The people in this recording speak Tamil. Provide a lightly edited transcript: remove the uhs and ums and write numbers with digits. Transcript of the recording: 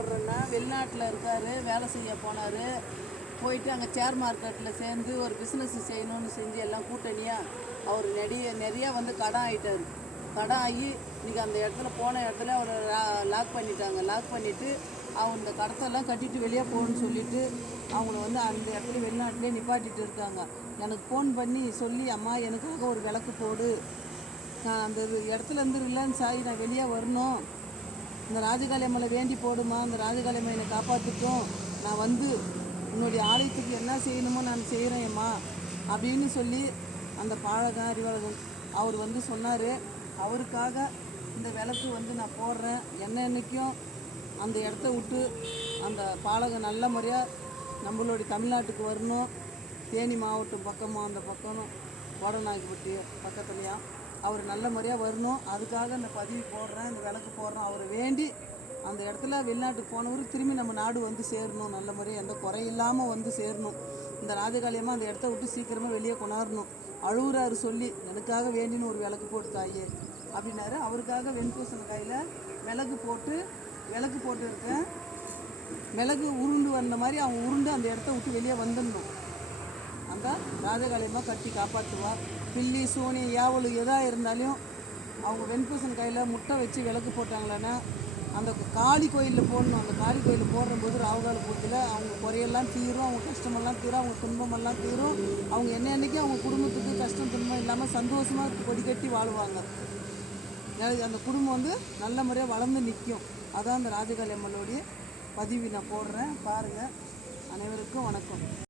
போடுறேன்னா, வெளிநாட்டில் இருக்கார், வேலை செய்ய போனார். போயிட்டு அங்கே ஷேர் மார்க்கெட்டில் சேர்ந்து ஒரு பிஸ்னஸ் செய்யணும்னு செஞ்சு எல்லாம் கூட்டணியாக அவர் நிறையா வந்து கடன் ஆகிட்டார். கடன் ஆகி இன்றைக்கி அந்த இடத்துல போன இடத்துல அவரை லாக் பண்ணிட்டாங்க. லாக் பண்ணிவிட்டு அவங்க இந்த கடத்தெல்லாம் கட்டிட்டு வெளியே போகணுன்னு சொல்லிவிட்டு அவங்கள வந்து அந்த இடத்துல வெளிநாட்டிலே நிப்பாட்டிட்டு இருக்காங்க. எனக்கு ஃபோன் பண்ணி சொல்லி, அம்மா எனக்காக ஒரு விளக்கு போடு, நான் அந்த இடத்துலேருந்து ரிலையன்ஸ் ஆகி நான் வெளியே வரணும், இந்த ராஜகாளியம்மனை வேண்டி போடுமா, அந்த ராஜகாளியம்மை என்னை காப்பாற்றிட்டோம், நான் வந்து உன்னுடைய ஆலயத்துக்கு என்ன செய்யணுமோ நான் செய்கிறேன்ம்மா அப்படின்னு சொல்லி அந்த பாலகன் அறிவாளகன் அவர் வந்து சொன்னார். அவருக்காக இந்த விளக்கு வந்து நான் போடுறேன். என்னைக்கும் அந்த இடத்த விட்டு அந்த பாலகன் நல்ல முறையாக நம்மளுடைய தமிழ்நாட்டுக்கு வரணும். தேனி மாவட்டம் பக்கமாக அந்த பக்கம் வடநாயகப்பட்டி பக்கத்துலையா அவர் நல்ல முறையாக வரணும். அதுக்காக இந்த பதிவு போடுறேன், இந்த விளக்கு போடுறேன். அவரை வேண்டி அந்த இடத்துல வெளிநாட்டுக்கு போனவர் திரும்பி நம்ம நாடு வந்து சேரணும், நல்ல முறையாக எந்த குறையில்லாமல் வந்து சேரணும். இந்த ராஜகாளியமாக அந்த இடத்த விட்டு சீக்கிரமாக வெளியே கொண்டாடணும். அழுகுறாரு சொல்லி, எனக்காக வேண்டின்னு ஒரு விளக்கு போட்டு தாயே அப்படின்னாரு. அவருக்காக வெண்பூசண கையில் விளக்கு போட்டு இருக்கேன். மிளகு உருண்டு வந்த மாதிரி அவங்க உருண்டு அந்த இடத்த விட்டு வெளியே வந்துடணும். அந்த ராஜகாளியமாக கட்டி காப்பாற்றுவா. பில்லி சூனி யாவலு எதாக இருந்தாலும் அவங்க வெண்பூசன் கையில் முட்டை வச்சு விளக்கு போட்டாங்களேன்னா அந்த காளி கோயிலில் போடணும். அந்த காளி கோயிலில் போடும்போது ராவுகால பூத்தில் அவங்க குறையெல்லாம் தீரும், அவங்க கஷ்டமெல்லாம் தீரும், அவங்க துன்பமெல்லாம் தீரும். அவங்க என்னென்னைக்கு அவங்க குடும்பத்துக்கு கஷ்டம் துன்பம் இல்லாமல் சந்தோஷமாக கொடி கட்டி வாழுவாங்க. அந்த குடும்பம் வந்து நல்ல முறையாக வளர்ந்து நிற்கும். அதான் அந்த ராஜகாளி அம்மனுடைய பதிவு நான் போடுறேன், பாருங்கள். அனைவருக்கும் வணக்கம்.